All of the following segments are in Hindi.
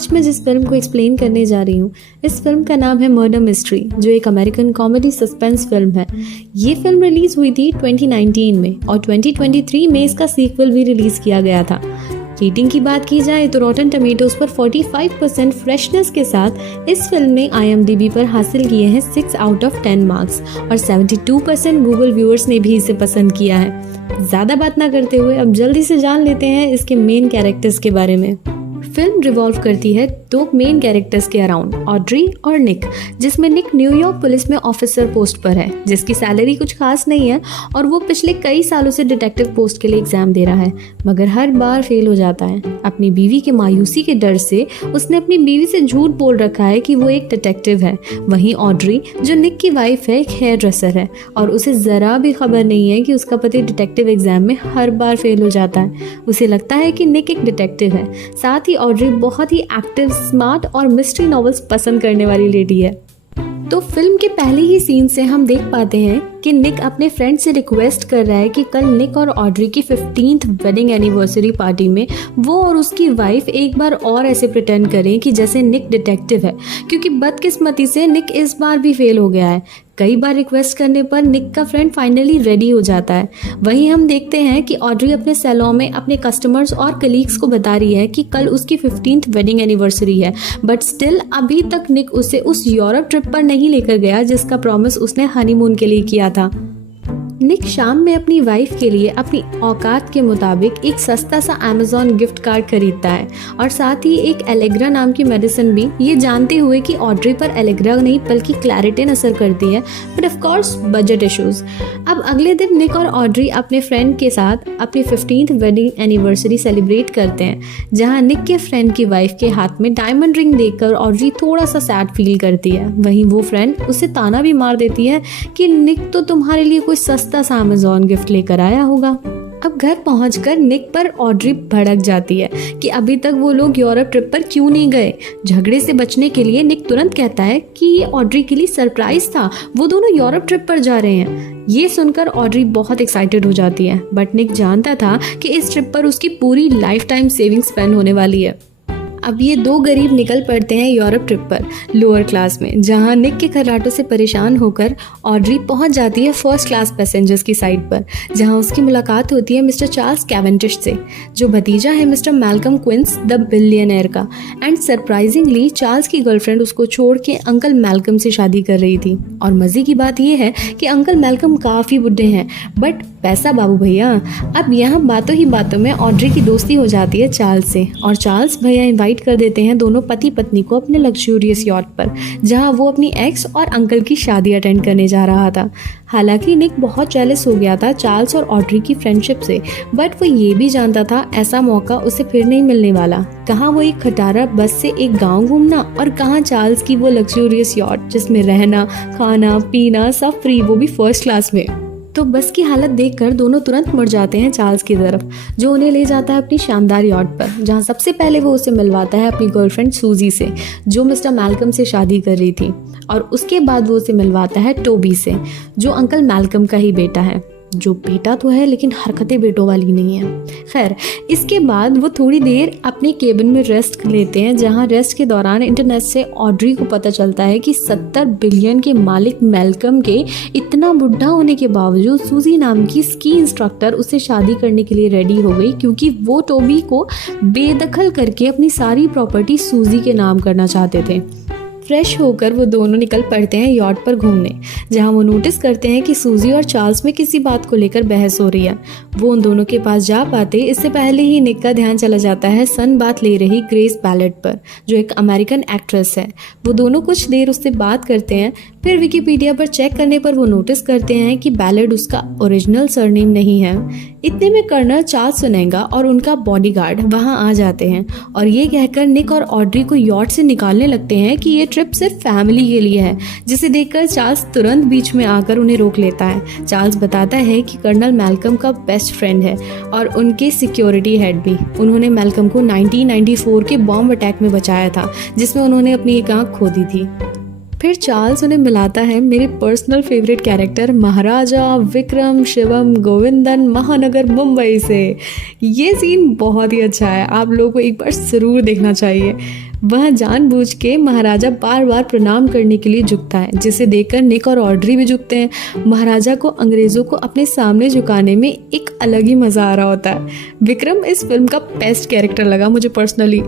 आज मैं जिस फिल्म को एक्सप्लेन करने जा रही हूँ, इस फिल्म का नाम है मर्डर मिस्ट्री, जो एक अमेरिकन कॉमेडी सस्पेंस फिल्म है। ये फिल्म रिलीज हुई थी 2019 में और 2023 में इसका सीक्वल भी रिलीज किया गया था। रेटिंग की बात की जाए तो रॉटन टमेटोज पर 45% फ्रेशनेस के साथ इस फिल्म ने IMDb पर हासिल किए हैं 6 आउट ऑफ 10 मार्क्स और 72% गूगल व्यूअर्स ने भी इसे पसंद किया है। ज़्यादा बात ना करते हुए अब जल्दी से जान लेते हैं इसके मेन कैरेक्टर्स के बारे में। फिल्म रिवॉल्व करती है दो मेन कैरेक्टर्स के अराउंड, ऑड्री और निक, जिसमें निक न्यूयॉर्क पुलिस में ऑफिसर पोस्ट पर है, जिसकी सैलरी कुछ खास नहीं है और वो पिछले कई सालों से डिटेक्टिव पोस्ट के लिए एग्जाम दे रहा है, मगर हर बार फेल हो जाता है। अपनी बीवी के मायूसी के डर से उसने अपनी बीवी से झूठ बोल रखा है कि वो एक डिटेक्टिव है। वहीं ऑड्री, जो निक की वाइफ है, एक हेयर ड्रेसर है और उसे ज़रा भी खबर नहीं है कि उसका पति डिटेक्टिव एग्जाम में हर बार फेल हो जाता है। उसे लगता है कि निक एक डिटेक्टिव है। साथ ही ऑड्री बहुत ही एक्टिव, स्मार्ट और मिस्ट्री नॉवेल्स पसंद करने वाली लेडी है। तो फिल्म के पहले ही सीन से हम देख पाते हैं कि निक अपने फ्रेंड से रिक्वेस्ट कर रहा है कि कल निक और ऑड्री की 15th वेडिंग एनिवर्सरी पार्टी में वो और उसकी वाइफ एक बार और ऐसे प्रिटेंड करें कि जैसे निक डिटेक्टिव है, क्योंकि बदकिस्मती से निक इस बार भी फेल हो गया है। कई बार रिक्वेस्ट करने पर निक का फ्रेंड फाइनली रेडी हो जाता है। वहीं हम देखते हैं कि ऑड्री अपने सैलून में अपने कस्टमर्स और कलीग्स को बता रही है कि कल उसकी 15th वेडिंग एनिवर्सरी है, बट स्टिल अभी तक निक उसे उस यूरोप ट्रिप पर नहीं लेकर गया जिसका प्रॉमिस उसने हनीमून के लिए किया था। निक शाम में अपनी वाइफ के लिए अपनी औकात के मुताबिक एक सस्ता सा अमेज़न गिफ्ट कार्ड खरीदता है और साथ ही एक एलेग्रा नाम की मेडिसिन भी, ये जानते हुए कि ऑड्री पर एलेग्रा नहीं बल्कि क्लैरिटिन असर करती है, but of course budget issues. अब अगले दिन निक और ऑड्री अपने फ्रेंड के साथ अपनी 15th वेडिंग एनिवर्सरी सेलिब्रेट करते हैं, जहां निक के फ्रेंड की वाइफ के हाथ में डायमंड रिंग देखकर ऑड्री थोड़ा सा सैड फील करती है। वहीं वो फ्रेंड उसे ताना भी मार देती है कि निक तो तुम्हारे लिए कोई सस्ता सा अमेज़न गिफ्ट लेकर आया होगा। अब घर पहुंचकर निक पर ऑड्री भड़क जाती है कि अभी तक वो लोग यूरोप ट्रिप पर क्यों नहीं गए। झगड़े से बचने के लिए निक तुरंत कहता है कि ये ऑड्री के लिए सरप्राइज था, वो दोनों यूरोप ट्रिप पर जा रहे हैं। ये सुनकर ऑड्री बहुत एक्साइटेड हो जाती है, बट निक जानता था कि इस ट्रिप पर उसकी पूरी लाइफ टाइम सेविंग स्पेंड होने वाली है। अब ये दो गरीब निकल पड़ते हैं यूरोप ट्रिप पर लोअर क्लास में, जहां निक के खर्राटों से परेशान होकर ऑड्री पहुंच जाती है फर्स्ट क्लास पैसेंजर्स की साइड पर, जहां उसकी मुलाकात होती है मिस्टर चार्ल्स कैवेंडिश से, जो भतीजा है mister Malcolm Quince the billionaire का। एंड सरप्राइजिंगली चार्ल्स की गर्लफ्रेंड उसको छोड़ के अंकल मैल्कम से शादी कर रही थी। और मजे की बात यह है कि अंकल मैल्कम काफ़ी बुढ़े हैं, बट पैसा बाबू भैया। अब यहाँ बातों ही बातों में ऑड्री की दोस्ती हो जाती है चार्ल्स से और चार्ल्स भैया इनवाइट कर देते हैं दोनों पति पत्नी को अपने लग्जूरियस यॉट पर, जहां वो अपनी एक्स और अंकल की शादी अटेंड करने जा रहा था। हालांकि निक बहुत जेलस हो गया था चार्ल्स और ऑड्री की फ्रेंडशिप से, बट वो ये भी जानता था ऐसा मौका उसे फिर नहीं मिलने वाला। कहाँ वो एक खटारा बस से एक गांव घूमना और कहाँ चार्ल्स की वो लग्जूरियस यॉट जिसमें रहना, खाना, पीना सब फ्री, वो भी फर्स्ट क्लास में। तो बस की हालत देखकर दोनों तुरंत मुड़ जाते हैं चार्ल्स की तरफ, जो उन्हें ले जाता है अपनी शानदार यॉट पर, जहां सबसे पहले वो उसे मिलवाता है अपनी गर्लफ्रेंड सूजी से, जो मिस्टर मैल्कम से शादी कर रही थी, और उसके बाद वो उसे मिलवाता है टोबी से, जो अंकल मैल्कम का ही बेटा है, जो बेटा तो है लेकिन हरकतें बेटों वाली नहीं है। खैर, इसके बाद वो थोड़ी देर अपने केबिन में रेस्ट लेते हैं, जहां रेस्ट के दौरान इंटरनेट से ऑड्री को पता चलता है कि 70 बिलियन के मालिक मैल्कम के इतना बुढ़ा होने के बावजूद सूजी नाम की स्की इंस्ट्रक्टर उससे शादी करने के लिए रेडी हो गई, क्योंकि वो टोबी को बेदखल करके अपनी सारी प्रॉपर्टी सूजी के नाम करना चाहते थे। फ्रेश होकर वो दोनों निकल पड़ते हैं यॉट पर घूमने, जहां वो नोटिस करते हैं कि सूजी और चार्ल्स में किसी बात को लेकर बहस हो रही है। वो उन दोनों के पास जा पाते इससे पहले ही निक का ध्यान चला जाता है सन बात ले रही ग्रेस बैलेट पर, जो एक अमेरिकन एक्ट्रेस है। वो दोनों कुछ देर उससे बात करते हैं, फिर विकिपीडिया पर चेक करने पर वो नोटिस करते हैं कि बैलेट उसका ओरिजिनल सरनेम नहीं है। इतने में कर्नल चार्ल्स सुनेगा और उनका बॉडीगार्ड वहां आ जाते हैं और ये कहकर निक और ऑड्री को यॉट से निकालने लगते हैं कि ये ट्रिप सिर्फ फैमिली के लिए है, जिसे देखकर चार्ल्स तुरंत बीच में आकर उन्हें रोक लेता है। चार्ल्स बताता है कि कर्नल मैल्कम का बेस्ट फ्रेंड है और उनके सिक्योरिटी हेड भी। उन्होंने मैल्कम को 1994 के बॉम्ब अटैक में बचाया था, जिसमें उन्होंने अपनी एक आंख खो दी थी। फिर चार्ल्स उन्हें मिलाता है मेरे पर्सनल फेवरेट कैरेक्टर महाराजा विक्रम शिवम गोविंदन महानगर मुंबई से। ये सीन बहुत ही अच्छा है, आप लोगों को एक बार ज़रूर देखना चाहिए। वह जानबूझ के महाराजा बार बार प्रणाम करने के लिए झुकता है, जिसे देखकर निक और ऑड्री भी झुकते हैं। महाराजा को अंग्रेज़ों को अपने सामने झुकाने में एक अलग ही मज़ा आ रहा होता है। विक्रम इस फिल्म का बेस्ट कैरेक्टर लगा मुझे पर्सनली।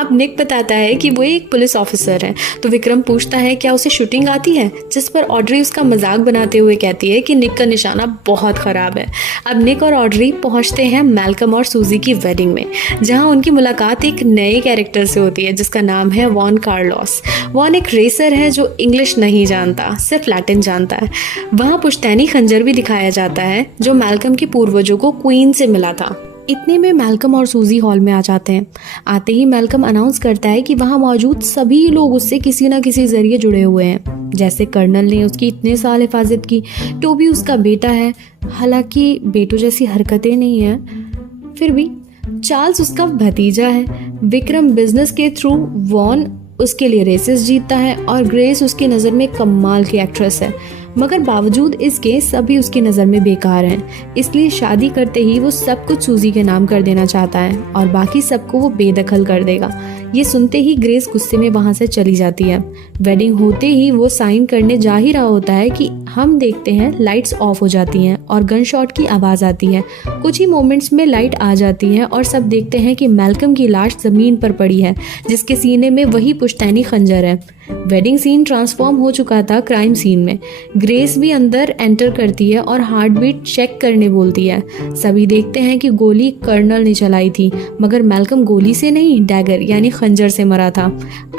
अब निक बताता है कि वो एक पुलिस ऑफिसर है, तो विक्रम पूछता है क्या उसे शूटिंग आती है, जिस पर ऑड्री उसका मजाक बनाते हुए कहती है कि निक का निशाना बहुत ख़राब है। अब निक और ऑड्री पहुंचते हैं मैल्कम और सूजी की वेडिंग में, जहां उनकी मुलाकात एक नए कैरेक्टर से होती है जिसका नाम है वॉन कार्लोस। वॉन एक रेसर है जो इंग्लिश नहीं जानता, सिर्फ लैटिन जानता है। वहाँ पुश्तैनी खंजर भी दिखाया जाता है जो मैल्कम के पूर्वजों को क्वीन से मिला था। इतने में मैल्कम और सूजी हॉल में आ जाते हैं। आते ही मैल्कम अनाउंस करता है कि वहाँ मौजूद सभी लोग उससे किसी न किसी जरिए जुड़े हुए हैं। जैसे कर्नल ने उसकी इतने साल हिफाजत की, टोबी उसका बेटा है, हालांकि बेटों जैसी हरकतें नहीं हैं, फिर भी चार्ल्स उसका भतीजा है। विक्रम बिजनेस के थ्रू वॉन उसके लिए रेसेस जीतता है और ग्रेस उसकी नज़र में कमाल की एक्ट्रेस है, मगर बावजूद इसके सभी उसकी नज़र में बेकार हैं। इसलिए शादी करते ही वो सब कुछ सूजी के नाम कर देना चाहता है और बाकी सबको वो बेदखल कर देगा। ये सुनते ही ग्रेस गुस्से में वहाँ से चली जाती है। वेडिंग होते ही वो साइन करने जा ही रहा होता है कि हम देखते हैं लाइट्स ऑफ हो जाती हैं और गन शॉट की आवाज़ आती है। कुछ ही मोमेंट्स में लाइट आ जाती है और सब देखते हैं कि मैल्कम की लाश ज़मीन पर पड़ी है, जिसके सीने में वही पुश्तैनी खंजर है। वेडिंग सीन ट्रांसफॉर्म हो चुका था क्राइम सीन में। ग्रेस भी अंदर एंटर करती है और हार्ट बीट चेक करने बोलती है। सभी देखते हैं कि गोली कर्नल ने चलाई थी, मगर मैल्कम गोली से नहीं, डैगर यानी खंजर से मरा था।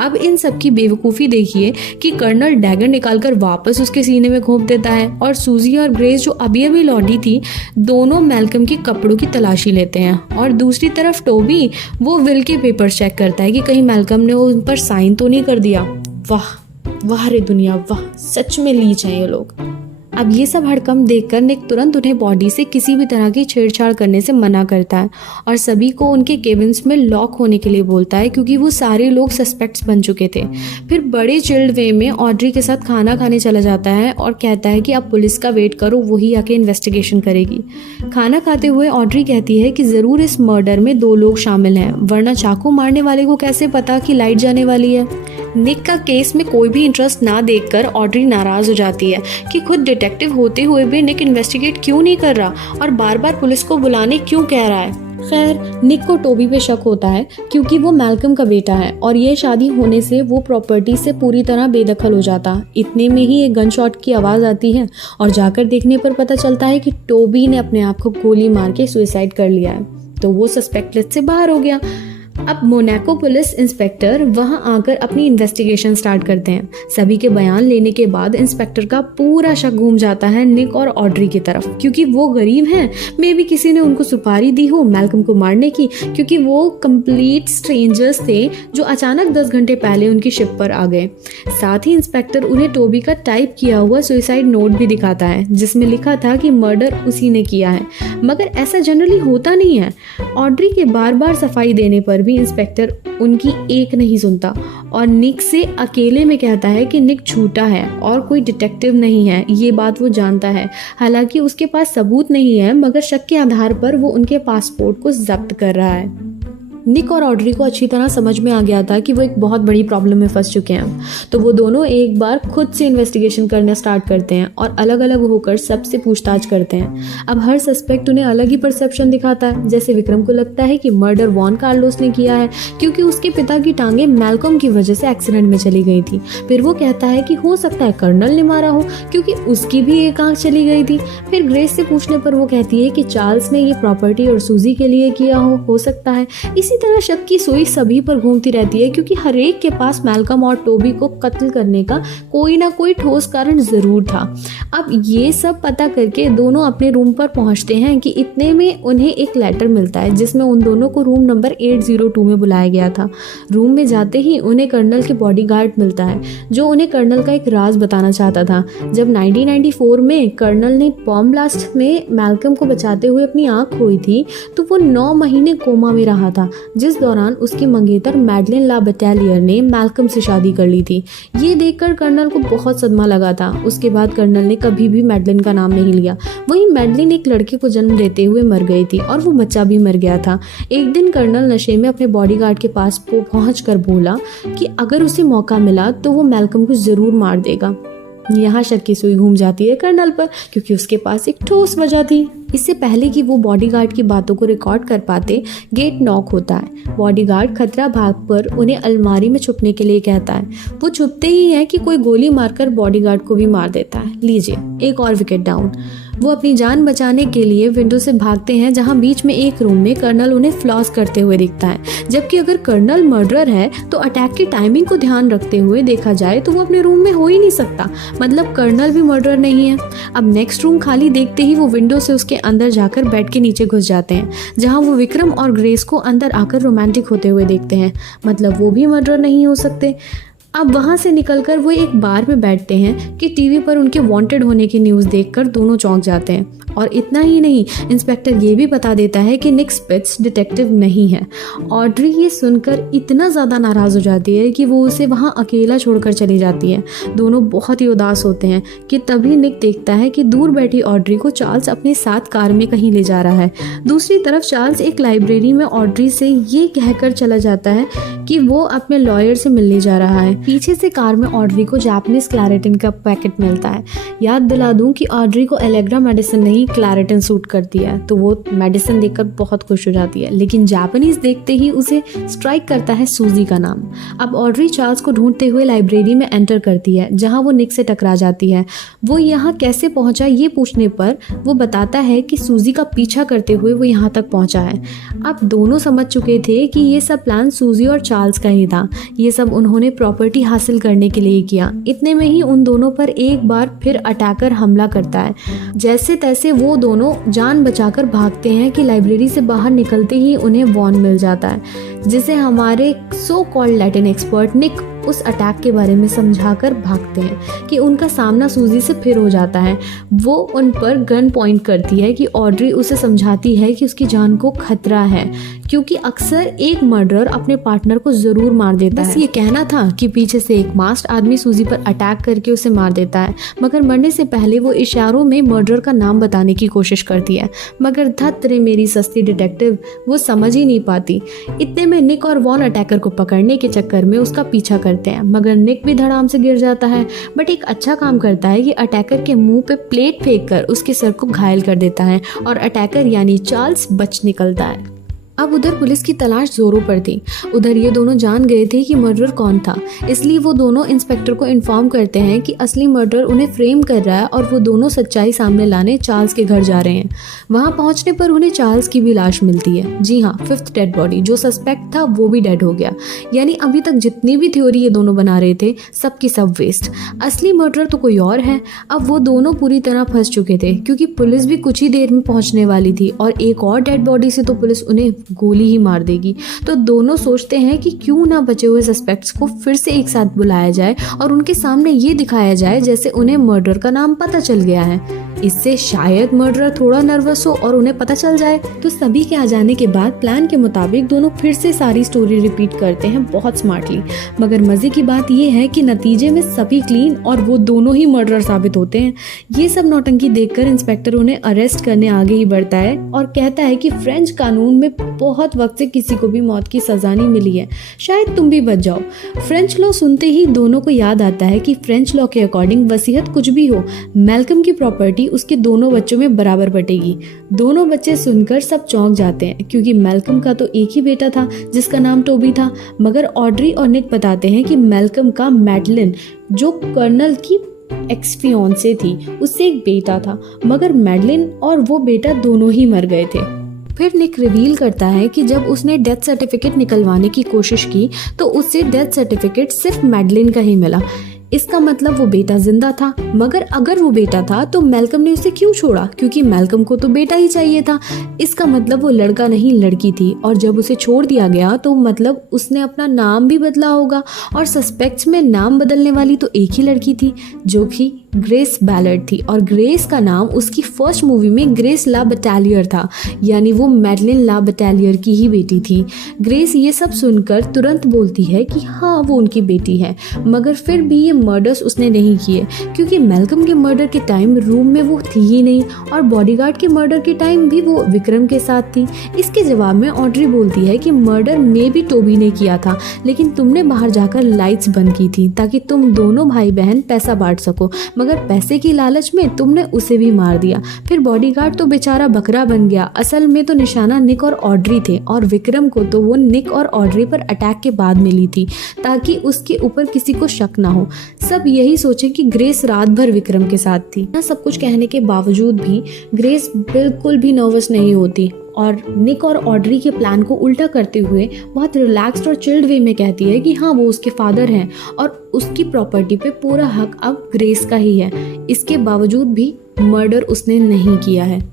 अब इन सब की बेवकूफ़ी देखिए कि कर्नल डैगर निकालकर वापस उसके सीने में घोंप देता है और सूजी और ग्रेस जो अभी अभी लौटी थी, दोनों मैल्कम के कपड़ों की तलाशी लेते हैं। और दूसरी तरफ टोबी वो विल के पेपर चेक करता है कि कहीं मैल्कम ने उन पर साइन तो नहीं कर दिया। वाह वाह रे दुनिया वाह, सच में लीच हैं ये लोग। अब ये सब हड़कंप देखकर निक तुरंत उन्हें बॉडी से किसी भी तरह की छेड़छाड़ करने से मना करता है और सभी को उनके केबिन्स में लॉक होने के लिए बोलता है, क्योंकि वो सारे लोग सस्पेक्ट्स बन चुके थे। फिर बड़े चिल्ड वे में ऑड्री के साथ खाना खाने चला जाता है और कहता है कि अब पुलिस का वेट करो, वही आके इन्वेस्टिगेशन करेगी। खाना खाते हुए ऑड्री कहती है कि ज़रूर इस मर्डर में 2 लोग शामिल हैं, वरना चाकू मारने वाले को कैसे पता कि लाइट जाने वाली है। निक का केस में कोई भी इंटरेस्ट ना देखकर ऑड्री नाराज हो जाती है कि खुद डिटेक्टिव होते हुए भी निक इन्वेस्टिगेट क्यों नहीं कर रहा और बार बार पुलिस को बुलाने क्यों कह रहा है। खैर, निक को टोबी पे शक होता है क्योंकि वो मैल्कम का बेटा है और ये शादी होने से वो प्रॉपर्टी से पूरी तरह बेदखल हो जाता। इतने में ही एक गन शॉट की आवाज़ आती है और जाकर देखने पर पता चलता है कि टोबी ने अपने आप को गोली मार के सुसाइड कर लिया है, तो वो सस्पेक्ट लिस्ट से बाहर हो गया। अब मोनाको पुलिस इंस्पेक्टर वहां आकर अपनी इन्वेस्टिगेशन स्टार्ट करते हैं। सभी के बयान लेने के बाद इंस्पेक्टर का पूरा शक घूम जाता है निक और ऑड्री की तरफ, क्योंकि वो गरीब हैं। मे भी किसी ने उनको सुपारी दी हो मैल्कम को मारने की, क्योंकि वो कंप्लीट स्ट्रेंजर्स थे जो अचानक 10 घंटे पहले उनकी शिप पर आ गए। साथ ही इंस्पेक्टर उन्हें टोबी का टाइप किया हुआ सुसाइड नोट भी दिखाता है, जिसमें लिखा था कि मर्डर उसी ने किया है, मगर ऐसा जनरली होता नहीं है। ऑड्री के बार बार सफाई देने पर भी इंस्पेक्टर उनकी एक नहीं सुनता और निक से अकेले में कहता है कि निक झूठा है और कोई डिटेक्टिव नहीं है। ये बात वो जानता है, हालांकि उसके पास सबूत नहीं है, मगर शक के आधार पर वो उनके पासपोर्ट को जब्त कर रहा है। निक और ऑड्री को अच्छी तरह समझ में आ गया था कि वो एक बहुत बड़ी प्रॉब्लम में फंस चुके हैं, तो वो दोनों एक बार खुद से इन्वेस्टिगेशन करना स्टार्ट करते हैं और अलग अलग होकर सबसे पूछताछ करते हैं। अब हर सस्पेक्ट उन्हें अलग ही परसेप्शन दिखाता है। जैसे विक्रम को लगता है कि मर्डर वॉन कार्लोस ने किया है, क्योंकि उसके पिता की टांगें मैल्कम की वजह से एक्सीडेंट में चली गई थी। फिर वो कहता है कि हो सकता है कर्नल ने मारा हो, क्योंकि उसकी भी एक आंख चली गई थी। फिर ग्रेस से पूछने पर वो कहती है कि चार्ल्स ने ये प्रॉपर्टी और सूजी के लिए किया हो सकता है। इसी तरह शक की सुई सभी पर घूमती रहती है, क्योंकि हर एक के पास मैल्कम और टोबी को कत्ल करने का कोई ना कोई ठोस कारण जरूर था। अब ये सब पता करके दोनों अपने रूम पर पहुंचते हैं कि इतने में उन्हें एक लेटर मिलता है जिसमें उन दोनों को रूम नंबर 802 में बुलाया गया था। रूम में जाते ही उन्हें कर्नल के बॉडीगार्ड मिलता है, जो उन्हें कर्नल का एक राज बताना चाहता था। जब 1994 में कर्नल ने बॉम्ब ब्लास्ट में मैल्कम को बचाते हुए अपनी आंख खोई थी, तो वो 9 महीने कोमा में रहा था। जिस दौरान उसकी मंगेतर मैडलिन ला बटालियर ने मैल्कम से शादी कर ली थी। ये देखकर कर्नल को बहुत सदमा लगा था। उसके बाद कर्नल ने कभी भी मैडलिन का नाम नहीं लिया। वहीं मैडलिन एक लड़के को जन्म देते हुए मर गई थी और वो बच्चा भी मर गया था। एक दिन कर्नल नशे में अपने बॉडीगार्ड के पास पहुंचकर बोला कि अगर उसे मौका मिला तो वो मैल्कम को जरूर मार देगा। यहाँ शक की सुई घूम जाती है कर्नल पर, क्योंकि उसके पास एक ठोस वजह थी। इससे पहले कि वो बॉडीगार्ड की बातों को रिकॉर्ड कर पाते, गेट नॉक होता है। बॉडीगार्ड खतरा भाग पर उन्हें अलमारी में छुपने के लिए कहता है। वो छुपते ही है कि कोई गोली मारकर बॉडीगार्ड को भी मार देता है। लीजिए, एक और विकेट डाउन। वो अपनी जान बचाने के लिए विंडो से भागते हैं, जहां बीच में एक रूम में कर्नल उन्हें फ्लॉस करते हुए दिखता है। जबकि अगर कर्नल मर्डरर है तो अटैक की टाइमिंग को ध्यान रखते हुए देखा जाए तो वो अपने रूम में हो ही नहीं सकता, मतलब कर्नल भी मर्डरर नहीं है। अब नेक्स्ट रूम खाली देखते ही वो विंडो से उसके अंदर जाकर बेड के नीचे घुस जाते हैं, जहां वो विक्रम और ग्रेस को अंदर आकर रोमांटिक होते हुए देखते हैं, मतलब वो भी मर्डरर नहीं हो सकते। अब वहाँ से निकलकर वो एक बार में बैठते हैं कि टीवी पर उनके वांटेड होने की न्यूज़ देखकर दोनों चौंक जाते हैं। और इतना ही नहीं, इंस्पेक्टर ये भी बता देता है कि निक स्पिट्ज डिटेक्टिव नहीं है। ऑड्री ये सुनकर इतना ज़्यादा नाराज़ हो जाती है कि वो उसे वहाँ अकेला छोड़कर चली जाती है। दोनों बहुत ही उदास होते हैं कि तभी निक देखता है कि दूर बैठी ऑड्री को चार्ल्स अपने साथ कार में कहीं ले जा रहा है। दूसरी तरफ चार्ल्स एक लाइब्रेरी में ऑड्री से ये कहकर चला जाता है कि वो अपने लॉयर से मिलने जा रहा है। पीछे से कार में ऑड्री को जापानीज क्लैरिटिन का पैकेट मिलता है। याद दिला दूं कि ऑड्री को एलेग्रा मेडिसिन नहीं क्लैरिटिन सूट करती है, तो वो मेडिसिन देखकर बहुत खुश हो जाती है। लेकिन जापानीज देखते ही उसे स्ट्राइक करता है सूजी का नाम। अब ऑड्री चार्ल्स को ढूंढते हुए लाइब्रेरी में एंटर करती है, जहां वो निक से टकरा जाती है। वो यहाँ कैसे पहुंचा ये पूछने पर वो बताता है कि सूजी का पीछा करते हुए वो यहाँ तक पहुंचा है। अब दोनों समझ चुके थे कि ये सब प्लान सूजी और चार्ल्स का ही था। ये सब उन्होंने प्रॉपर्टी हासिल करने के लिए किया। इतने में ही उन दोनों पर एक बार फिर अटैकर हमला करता है। जैसे तैसे वो दोनों जान बचाकर भागते हैं कि लाइब्रेरी से बाहर निकलते ही उन्हें वॉन मिल जाता है, जिसे हमारे सो कॉल्ड लैटिन एक्सपर्ट निक उस अटैक के बारे में समझाकर भागते हैं कि उनका सामना सूजी से फिर हो जाता है। वो उन पर गन पॉइंट करती है कि ऑड्री उसे समझाती है कि उसकी जान को खतरा है, क्योंकि अक्सर एक मर्डरर अपने पार्टनर को जरूर मार देता है। बस ये कहना था कि पीछे से एक मास्क्ड आदमी सूजी पर अटैक करके उसे मार देता है, मगर मरने से पहले वो इशारों में मर्डरर का नाम बताने की कोशिश करती है, मगर धत रे मेरी सस्ती डिटेक्टिव, वो समझ ही नहीं पाती। इतने में निक और वॉन अटैकर को पकड़ने के चक्कर में उसका पीछा करते हैं, मगर निक भी धड़ाम से गिर जाता है। बट एक अच्छा काम करता है कि अटैकर के मुंह पे प्लेट फेंककर उसके सर को घायल कर देता है और अटैकर यानी चार्ल्स बच निकलता है। अब उधर पुलिस की तलाश जोरों पर थी। उधर ये दोनों जान गए थे कि मर्डरर कौन था, इसलिए वो दोनों इंस्पेक्टर को इन्फॉर्म करते हैं कि असली मर्डरर उन्हें फ्रेम कर रहा है और वो दोनों सच्चाई सामने लाने चार्ल्स के घर जा रहे हैं। वहाँ पहुँचने पर उन्हें चार्ल्स की भी लाश मिलती है। जी हाँ, 5th डेड बॉडी। जो सस्पेक्ट था वो भी डेड हो गया। यानी अभी तक जितनी भी थ्योरी ये दोनों बना रहे थे सब की सब वेस्ट। असली मर्डरर तो कोई और है। अब वो दोनों पूरी तरह फंस चुके थे, क्योंकि पुलिस भी कुछ ही देर में पहुँचने वाली थी और एक और डेड बॉडी से तो पुलिस उन्हें गोली ही मार देगी। तो दोनों सोचते हैं कि क्यों ना बचे हुए सस्पेक्ट्स को फिर से एक साथ बुलाया जाए और उनके सामने ये दिखाया जाए जैसे उन्हें मर्डर का नाम पता चल गया है। इससे शायद मर्डरर थोड़ा नर्वस हो और उन्हें पता चल जाए। तो सभी के आ जाने के बाद प्लान के मुताबिक दोनों फिर से सारी स्टोरी रिपीट करते हैं बहुत स्मार्टली। मगर मजे की बात यह है कि नतीजे में सभी क्लीन और वो दोनों ही मर्डरर साबित होते हैं। ये सब नौटंकी देखकर इंस्पेक्टर उन्हें अरेस्ट करने आगे ही बढ़ता है और कहता है कि फ्रेंच कानून में बहुत वक्त से किसी को भी मौत की सजा नहीं मिली है, शायद तुम भी बच जाओ। फ्रेंच लॉ सुनते ही दोनों को याद आता है कि फ्रेंच लॉ के अकॉर्डिंग वसीयत कुछ भी हो, मैल्कम की प्रॉपर्टी उसके दोनों बच्चों में बराबर बटेगी। दोनों बच्चे सुनकर सब चौंक जाते हैं, क्योंकि मैल्कम का तो एक ही बेटा था जिसका नाम टोबी था। मगर ऑड्री और निक बताते हैं कि मैल्कम का मैडलिन, जो कर्नल की एक्स फियांसे थी, उससे एक बेटा था, मगर मैडलिन और वो बेटा दोनों ही मर गए थे। फिर निक रिवील करता है कि जब उसने डेथ सर्टिफिकेट निकलवाने की कोशिश की तो उससे डेथ सर्टिफिकेट सिर्फ मैडलिन का ही मिला। इसका मतलब वो बेटा जिंदा था। मगर अगर वो बेटा था तो मैल्कम ने उसे क्यों छोड़ा, क्योंकि मैल्कम को तो बेटा ही चाहिए था। इसका मतलब वो लड़का नहीं लड़की थी, और जब उसे छोड़ दिया गया तो मतलब उसने अपना नाम भी बदला होगा, और सस्पेक्ट्स में नाम बदलने वाली तो एक ही लड़की थी, जो कि ग्रेस बैलर्ड थी और ग्रेस का नाम उसकी फर्स्ट मूवी में ग्रेस ला बटालियर था, यानी वो मैडलिन ला बटालियर की ही बेटी थी। ग्रेस ये सब सुनकर तुरंत बोलती है कि हाँ वो उनकी बेटी है, मगर फिर भी ये मर्डर्स उसने नहीं किए क्योंकि मैल्कम के मर्डर के टाइम रूम में वो थी ही नहीं और बॉडीगार्ड के मर्डर के टाइम भी वो विक्रम के साथ थी। इसके जवाब में ऑड्री बोलती है कि मर्डर में भी टोबी ने किया था, लेकिन तुमने बाहर जाकर लाइट्स बंद की थी ताकि तुम दोनों भाई बहन पैसा बांट सको, मगर पैसे की लालच में तुमने उसे भी मार दिया। फिर बॉडीगार्ड तो बेचारा बकरा बन गया, असल में तो निशाना निक और ऑड्री थे और विक्रम को तो वो निक और ऑड्री पर अटैक के बाद मिली थी ताकि उसके ऊपर किसी को शक ना हो। सब यही सोचे कि ग्रेस रात भर विक्रम के साथ थी। सब कुछ कहने के बावजूद भी ग्रेस बिल्कुल भी नर्वस नहीं होती और निक और ऑड्री के प्लान को उल्टा करते हुए बहुत रिलैक्स्ड और चिल्ड वे में कहती है कि हाँ वो उसके फादर हैं और उसकी प्रॉपर्टी पे पूरा हक अब ग्रेस का ही है। इसके बावजूद भी मर्डर उसने नहीं किया है।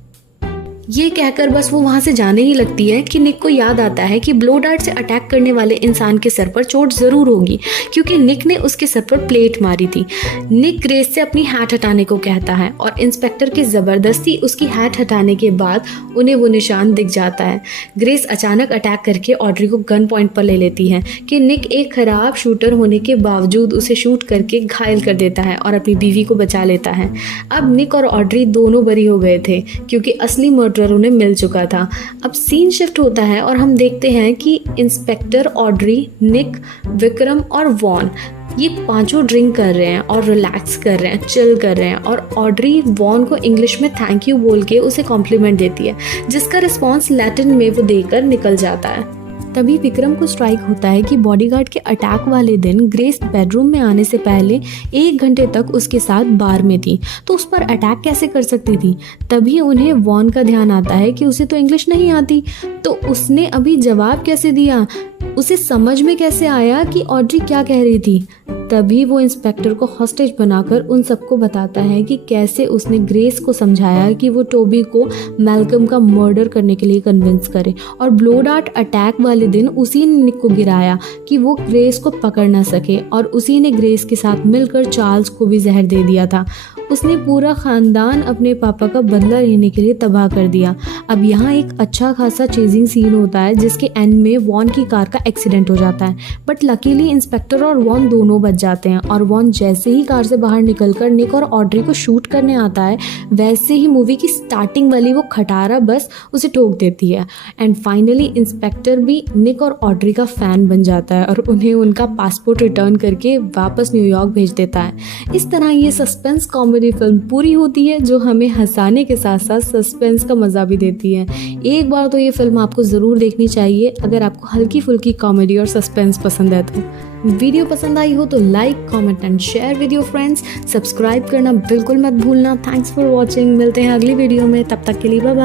ये कहकर बस वो वहाँ से जाने ही लगती है कि निक को याद आता है कि ब्लो डार्ट से अटैक करने वाले इंसान के सर पर चोट ज़रूर होगी क्योंकि निक ने उसके सर पर प्लेट मारी थी। निक ग्रेस से अपनी हैट हटाने को कहता है और इंस्पेक्टर के ज़बरदस्ती उसकी हैट हटाने के बाद उन्हें वो निशान दिख जाता है। ग्रेस अचानक अटैक करके ऑड्री को गन पॉइंट पर ले लेती है कि निक एक ख़राब शूटर होने के बावजूद उसे शूट करके घायल कर देता है और अपनी बीवी को बचा लेता है। अब निक और ऑड्री दोनों बरी हो गए थे क्योंकि असली मर्डरर उन्हें मिल चुका था। अब सीन शिफ्ट होता है और हम देखते हैं कि इंस्पेक्टर, ऑड्री, निक, विक्रम और वॉन ये पांचों ड्रिंक कर रहे हैं और रिलैक्स कर रहे हैं, चिल कर रहे हैं और ऑड्री वॉन को इंग्लिश में थैंक यू बोल के उसे कॉम्प्लीमेंट देती है जिसका रिस्पॉन्स लैटिन में वो देकर निकल जाता है। तभी विक्रम को स्ट्राइक होता है कि बॉडीगार्ड के अटैक वाले दिन ग्रेस बेडरूम में आने से पहले 1 घंटे तक उसके साथ बार में थी, तो उस पर अटैक कैसे कर सकती थी। तभी उन्हें वॉन का ध्यान आता है कि उसे तो इंग्लिश नहीं आती, तो उसने अभी जवाब कैसे दिया, उसे समझ में कैसे आया कि ऑड्री क्या कह रही थी। तभी वो इंस्पेक्टर को हॉस्टेज बनाकर उन सबको बताता है कि कैसे उसने ग्रेस को समझाया कि वो टोबी को मैल्कम का मर्डर करने के लिए कन्विंस करे और ब्लो डार्ट अटैक वाले दिन उसी ने निक को गिराया कि वो ग्रेस को पकड़ ना सके और उसी ने ग्रेस के साथ मिलकर चार्ल्स को भी जहर दे दिया था। उसने पूरा ख़ानदान अपने पापा का बदला लेने के लिए तबाह कर दिया। अब यहाँ एक अच्छा खासा चेजिंग सीन होता है जिसके एंड में वॉन की कार का एक्सीडेंट हो जाता है, बट लकीली इंस्पेक्टर और वॉन दोनों बच जाते हैं और वॉन जैसे ही कार से बाहर निकलकर निक और ऑड्री को शूट करने आता है वैसे ही मूवी की स्टार्टिंग वाली वो खटारा बस उसे ठोक देती है एंड फाइनली इंस्पेक्टर भी निक और ऑड्री का फ़ैन बन जाता है और उन्हें उनका पासपोर्ट रिटर्न करके वापस न्यूयॉर्क भेज देता है। इस तरह ये सस्पेंस कॉमेडी फिल्म पूरी होती है जो हमें हंसाने के साथ साथ सस्पेंस का मज़ा भी देती है। एक बार तो ये फिल्म आपको ज़रूर देखनी चाहिए अगर आपको हल्की फुल्की कॉमेडी और सस्पेंस पसंद है तो। वीडियो पसंद आई हो तो like, comment and share with your friends. Subscribe करना बिल्कुल मत भूलना। Thanks for watching. मिलते हैं अगली वीडियो में, तब तक के लिए बाय बाय।